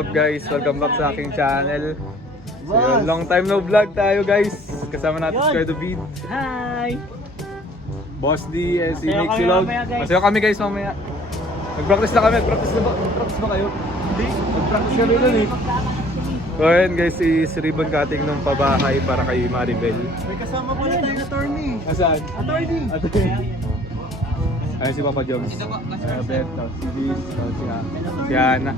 up guys? Welcome back sa aking channel. So yun, long time no vlog tayo guys. Kasama natin si Kuya David, Hi! Boss D, si Masaya Nick kami Silog. mamaya, guys. Masaya kami guys mamaya. Nag-practice na kami. Nag-practice ba kayo? Hindi. Nag-practice kami nun eh. So yun guys, is ribbon cutting ng pabahay para kay Maribel. May kasama pala tayong attorney. Nasaan? Attorney! Ayun si Papa Joms. Beto, si Liz, si Ana.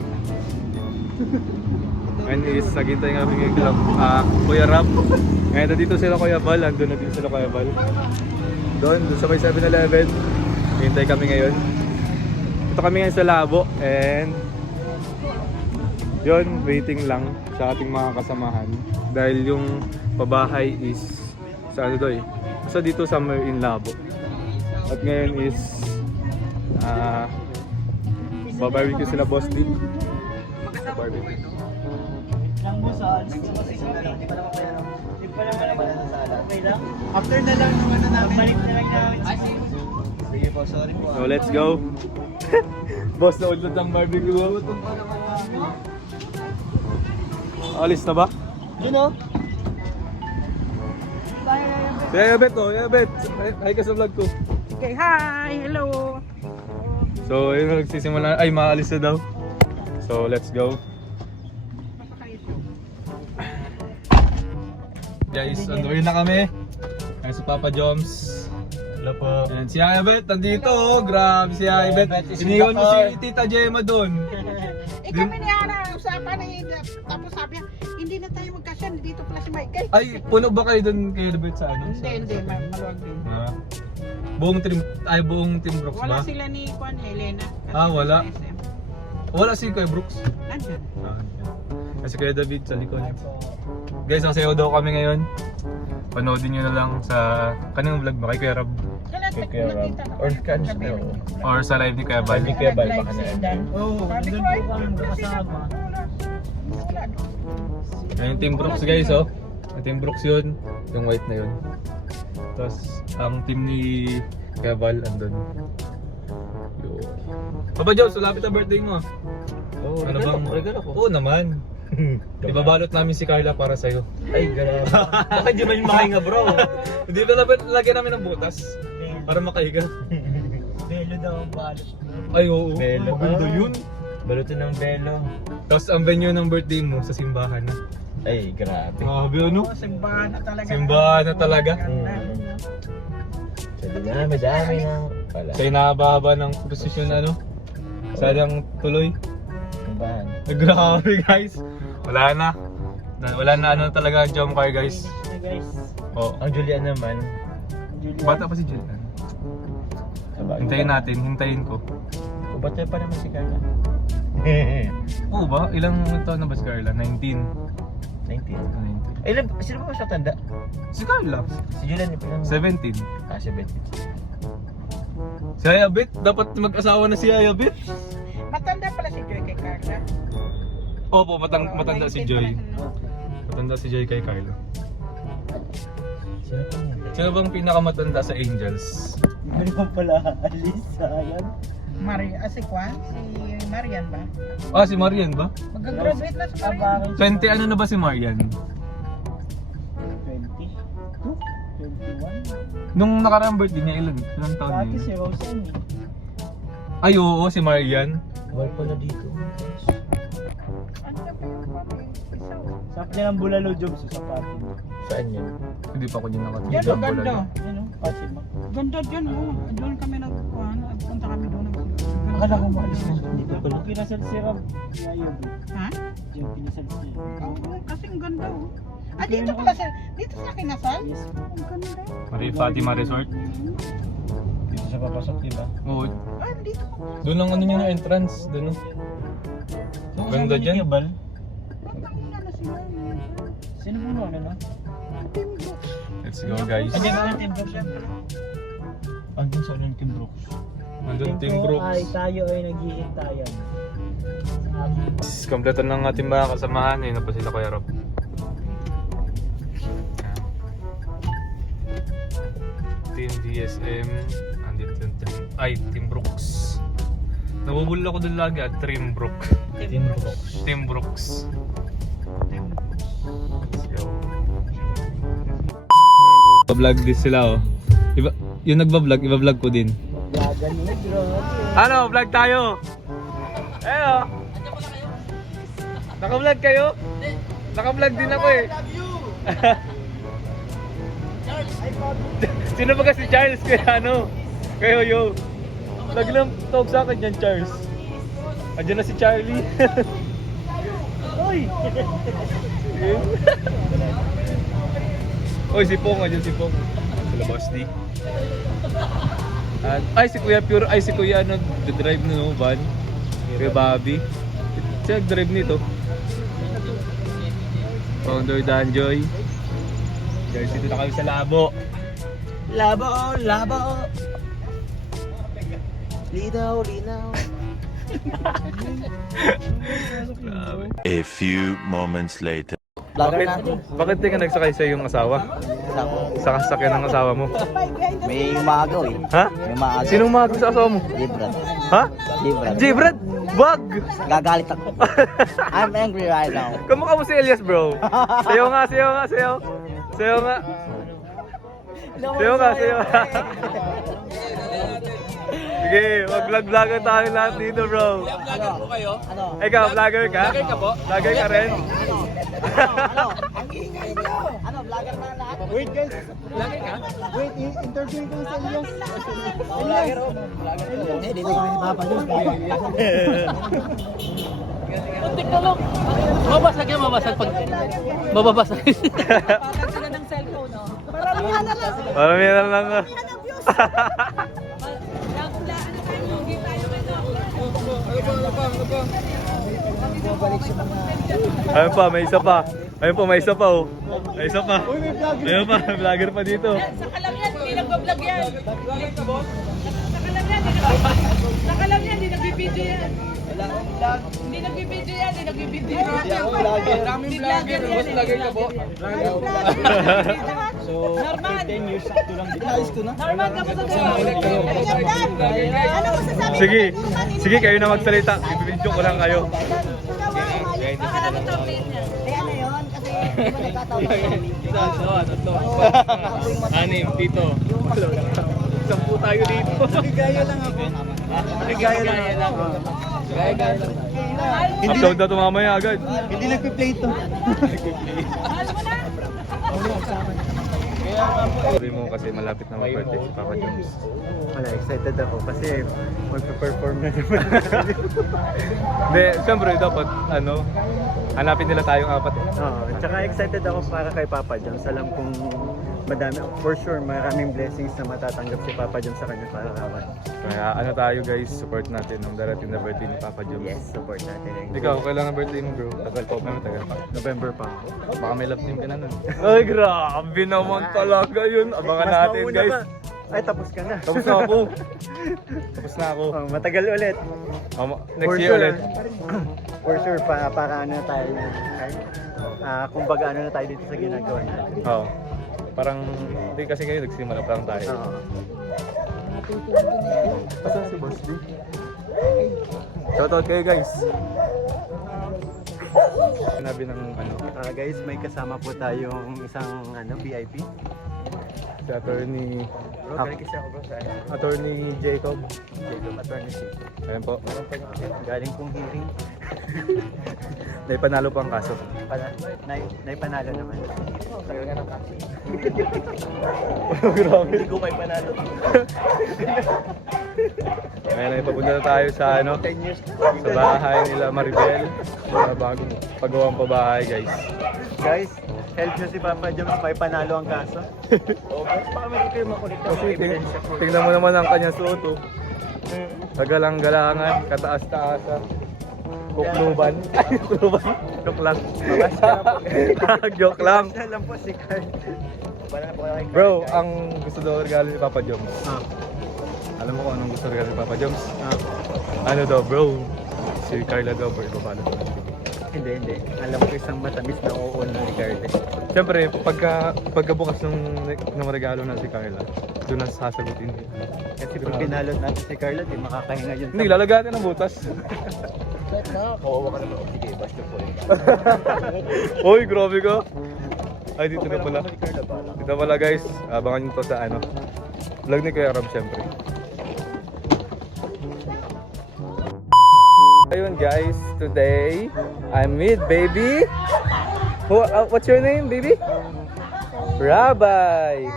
Ngayon is naghintay nga kami ng Kuya Rap. Ngayon dito sila Kuya Val, andun na dito sila Kuya Val. Doon sa may 7-Eleven. Hintay kami ngayon. Ito kami ngayon sa Labo and yun, waiting lang sa ating mga kasamahan. Dahil yung pabahay is sa ano doy? So dito somewhere in Labo. At ngayon is barbecue sila Boss D. Barbecue. Lang mo sa alis sa kasi hindi pa naman pala. Hindi pa naman sa sala. Okay lang? After na lang naman na namin. Balik na lang namin. Sige po, sorry po. So let's go. Boss na udlot ang barbecue. Alis na ba? You know? Si Ayabet oh, Ayabet. Hi ka sa vlog ko. Okay, hi! Hello! So yun na nagsisimula. Ay, maalis na daw. So let's go. Guys, on the way na kami. Ay, si Papa Joms. Hello po. Yan, si Ayabet, nandito oh. Grabe si Ayabet. Iniwan mo si Tita Gemma doon. Kami ni Ana, usapan na yun. Tapos sabi niya, hindi na tayo magkasya. Dito pala si Michael. Ay, puno ba kayo doon kay Ayabet sa ano? Hindi. Maluwag din. Buong team Brooks Wala ba? sila ni Juan Helena. Kasi Wala. sa SM. Wala si Kuya Brooks. Nandyan. Kasi Kuya David sa likod. Guys, nasayaw daw kami ngayon. Panoodin nyo na lang sa kanang vlog ba? Kay Kuya Rab. Kay Kuya Rob. Or Or sa live ni Kuya Bal. Ni Kuya Bal, baka na. Oo, Sabi nandun ko, ay, po kami wala sila. magkasama. Wala. Yung Team Brooks guys oh. Yung Team Brooks yun. Yung white na yun. Tapos ang team ni Kuya Bal andun. Papa Jones, lapit na birthday mo. Oh, Ano bang regalo ko? Oo naman. Ibabalot namin si Carla para sa'yo. Ay, grabe. Baka hindi man yung makahinga bro. Hindi ba lagyan namin ng butas? Para makahiga. Belo daw ang balot. Ay oo, Belo. maganda yun. Balutin ng belo. Tapos ang venue ng birthday mo sa simbahan na. Ay, grabe. Grabe ano? Simbahan na talaga. Simbahan na talaga. So, dami na. Wala. Sa'yo nakababa ng prosesyon ano? Sayang tuloy. Simbahan. Grabe guys. Wala na. Wala na ano talaga ang jump car guys. Guys, Oh. Ang Julian naman. Bata pa si Julian. Hintayin ko. O, bata pa naman si Carla. Oo ba? Ilang taon na ba si Carla? 19. 19. Ay, sino ba mas matanda? Si Carla? Si Julian yung pinang... 17. 17. Si Ayabit? Dapat mag-asawa na si Ayabit? Matanda pala si Joy kay Carla. Opo, matanda si Joy. Matanda si Joy kay Carlo. Sino pa niya? Sino bang pinakamatanda sa Angels? hindi naman pala alis. Sayang. Si Juan? Si Marian ba? Ah, si Marian ba? Mag-graduate na si Marian. 20 ano na ba si Marian? 20? 21? Nung nakaraang birthday niya, ilang taon Pati niya? si Roseanne. Ay oo, si Marian. Wala pala dito. Ano na ba yung pati? Sabi niya ng bulalo job sa sapatin. Saan yun? Hindi pa ako dyan Yan nakatingin. o, ganda. Yan o, pasin mo. Ganda dyan o. Doon kami nagpunta kami doon. Akala ko maalis na. Dito pala kinasal si Rob. Si Ayob. Ha? Yung kinasal si Oo, kasi ang ganda o. Dito pala sila. Dito sila kinasal? Yes. Ang ganda. Maria Fatima Resort. Dito siya papasok, diba? Oo. Ay, dito pa. Doon ang ano niya na entrance. Doon no? Ganda dyan. Bal? Matangina na sila. Sino po ano no? Team Brooks. Let's go guys. Andiyan ba ang Team Brooks? Andun sa Team Brooks. Nandun Team Brooks. Tayo ay nag-iintayan. Kompleto ng ating mga kasamahan. Ayun na pa sila Kuya Rob. Team DSM. Andito yung Team Brooks. Nabubulol ako dun lagi at Timbrook. Timbrooks. Vlog din sila oh. Iba, yung nagba-vlog, iba-vlog ko din. Vlogan mo, bro. Ano, vlog tayo? Oh. Naka-vlog kayo? Naka-vlog din ako eh. Sino ba kasi Charles kaya ano? Kayo yo. Vlog lang tawag sa akin yan, Charles. Andiyan na si Charlie. Uy! Oy, si Pong, andiyan si Pong. Sila Boss D. At, ay, si Kuya Pure, ay si Kuya ano, drive no, van. Kuya Bobby. Siya nag-drive nito. Founder Danjoy. Guys, dito na kami sa Labo. Labo! Linaw! Grabe. A few moments later. Vlogger Bakit di ka nagsakay sa iyong asawa? Sa kasakyan ng asawa mo? May umagaw eh. Ha? May umagaw. Sinong mga sa asawa mo? Librad. Ha? Librad. J-Brad! Wag! Gagalit ako. I'm angry right now. Kamukha mo si Elias, bro. Sayo nga. Sayo nga. Sige, mag-vlog-vlogger tayo lahat dito, bro. Vlogger po kayo? Ano? Ikaw, vlogger ka? Vlogger ka po? Vlogger ka rin? Ang ingay niyo! Ano, vlogger na lahat? Wait guys! Vlogger ka? Wait, interview ko sa Elias. Vlogger o? Hindi, dito kami ni Papa Diyos. Untik na lang. Mabasag yan, mabasag. Mababasag. Sila ng cellphone, no? Maramihan na lang. Maramihan lang nga. Ayun pa, may isa pa. Oh. May isa pa. Ayun pa, vlogger pa dito. Saka lang yan, hindi nagbablog yan. Saka lang yan, hindi nagbibideo yan. Hindi nagbibideo yan, hindi nagbibideo yan. Maraming vlogger, boss vlogger ka po. So, 10 years sakto lang dito. Ayos ko na. Norman, kapag ano masasabi? Sige, kayo na magsalita. Ibibidyo ko lang kayo. Baka naman topic niya. Kaya na yun, kasi di ba nagkataon? Anim, dito. Sampu tayo dito. Ligaya lang ako. Ligaya lang ako. Gaya lang. Upload na ito mamaya agad. Hindi nagpe-play ito. Mahal mo na. Sorry mo kasi malapit na mag-birthday si Papa Jones. Wala, excited ako kasi magpe-perform na naman. Hindi, siyempre dapat hanapin nila tayong apat eh. Oo, tsaka excited ako para kay Papa Jones. Alam kong madami, for sure, maraming blessings na matatanggap si Papa Jones sa kanyang parawan. Kaya tayo guys, support natin nung darating na birthday ni Papa Jones. Yes, support natin. Ikaw, kailan ang birthday mo bro? Tagal pa, may matagal pa. November pa. Baka may love team ka na nun. Ay, grabe naman talaga yun. Abangan Mas natin mauna guys. pa. Ay, tapos ka na. Tapos na ako. Oh, matagal ulit. Next For year sure. ulit. For sure, para ano tayo. Kumbaga ano na tayo dito sa ginagawa natin. Oo. Parang, hindi kasi kayo nagsimula pa lang tayo. Oo. Asan si Boss D? Shoutout kayo guys. Sinabi ng Guys, may kasama po tayong isang VIP. si attorney Bro, galing kasi ako bro sa attorney Jacob. attorney. Ayan po. Galing pong hearing. Naipanalo po ang kaso. Naipanalo naman. Grabe. Hindi ko may panalo. Ngayon ay papunta na tayo sa 10 years. sa bahay nila Maribel. Sa bagong pagawang pabahay guys. Guys, help nyo si Papa Jones may panalo ang kaso. Baka meron kayo makulit na Kasi mga ebidensya po. tingnan mo naman ang kanyang suot oh. Kagalang-galangan, kataas-taasan. Kukluban. Ay, kukluban. Joke lang. Joke lang. Na lang po si Carl. Wala na po kayo kay Carl. Bro, ang gusto daw regalo ni Papa Joms. Alam mo kung anong gusto regalo ni Papa Joms? Ano daw bro? Si Carla daw bro, ibabalo daw. Hindi. Alam ko isang matamis na oo na ni Carla. Siyempre, pagkabukas ng regalo na si Carla, doon na sasagutin. Kasi pag binalot natin si Carla, di makakahinga yun. Hindi, lalagyan natin ng butas. Oo, ka naman. Sige, basta po. Uy, grabe ka. Ay, dito na pala. Dito pala guys, abangan nyo to sa vlog ni Kuya Rob siyempre. Ayun guys, today I'm with baby. What's your name, baby? Rabbi.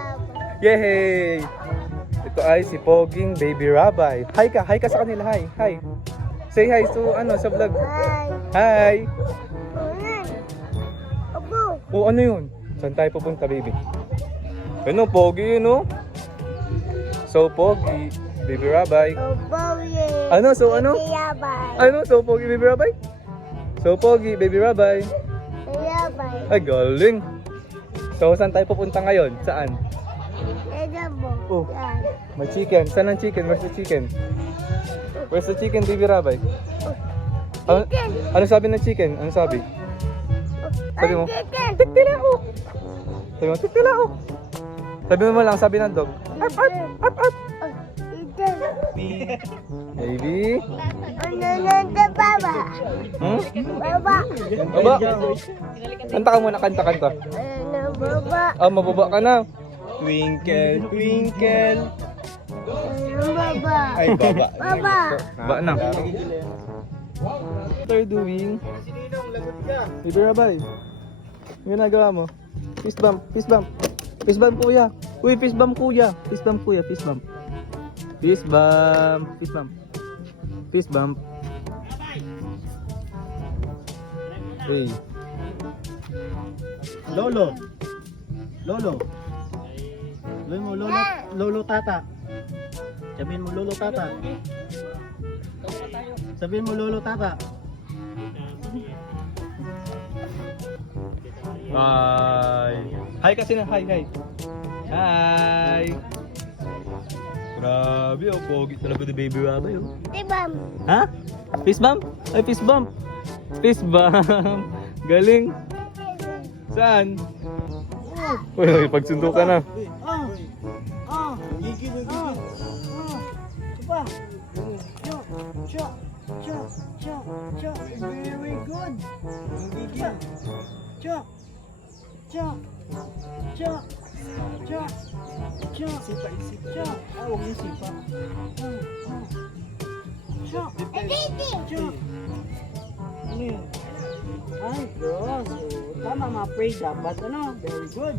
Yay! Ito ay si Poging Baby Rabbi. Hi ka sa kanila, hi. Say hi to sa vlog. Hi. Oh, ano yun? Saan tayo pupunta, baby? Ano, Pogi yun, no? So, Pogi, Baby Rabbi. Ano, so ano? Ano, so Pogi, Baby Rabbi? So, Pogi, Baby Rabbi. Ay, galing. So, saan tayo pupunta ngayon? Saan? Oh, may chicken. Saan ang chicken? Where's the chicken? Where's the chicken, Baby Rabbi? Ano sabi ng chicken? Ano sabi? Sabi mo? Tiktilao! Sabi mo, tiktilao! Sabi mo lang, sabi ng dog. Up! Baby? Hmm? Baba? Kanta ka muna, kanta. Ah, mababa ka na. Twinkle, twinkle. Ay, baba. Baba na. What are you doing? Baby Rabbi, ang ginagawa mo? Fist bump. Fist bump kuya. Uy, fist bump kuya. Fist bump. Hey. Lolo. Sabihin mo, Lolo Tata. Sabihin mo, Lolo Tata. Hi kasi na, hi. Hi. Grabe, pogi talaga ni Baby Rabbi, oh. Ha? Fist bump? Ay, fist bump. Galing. Saan? Uy, pagsundo ka na. Very good. Sipa. Huwag yung sipa. Ano yun? Ay, gross. Tama, ma-pray dapat. Very good.